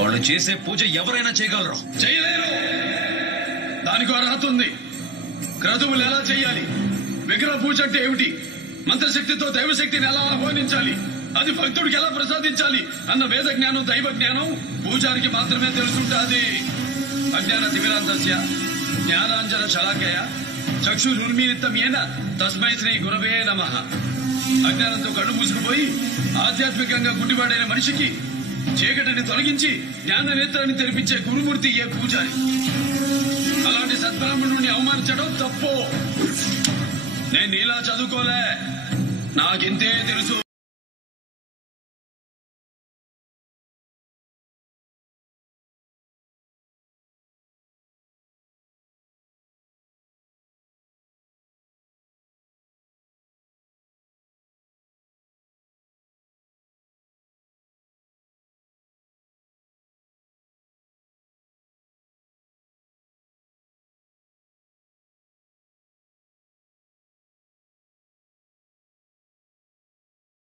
వాళ్ళు చేసే పూజ ఎవరైనా చేయగలరు. చేయలేరు. దానికి అర్హత ఉంది. క్రతువులు ఎలా చేయాలి, విగ్రహ పూజ అంటే ఏమిటి, మంత్రశక్తితో దైవశక్తిని ఎలా ఆహ్వానించాలి, అది భక్తుడికి ఎలా ప్రసాదించాలి అన్న వేద జ్ఞానం దైవ జ్ఞానం పూజారికి మాత్రమే తెలుసుంటాది. అజ్ఞాన తిమిరాంతస్య జ్ఞానాంజన శలాకయ చక్షురున్మీలితమేన తస్మై శ్రీ గురవే నమః. అజ్ఞానంతో కళ్ళు మూసుకుపోయి ఆధ్యాత్మికంగా గుడ్డివాడైన మనిషికి చీకటిని తొలగించి జ్ఞాన నేత్రాన్ని తెరిపించే గురుమూర్తి ఏ పూజారి. అలాంటి సద్బ్రాహ్మణుడిని అవమానించడం తప్పు. నేను ఇలా చదువుకోలే, నాకింతే తెలుసు.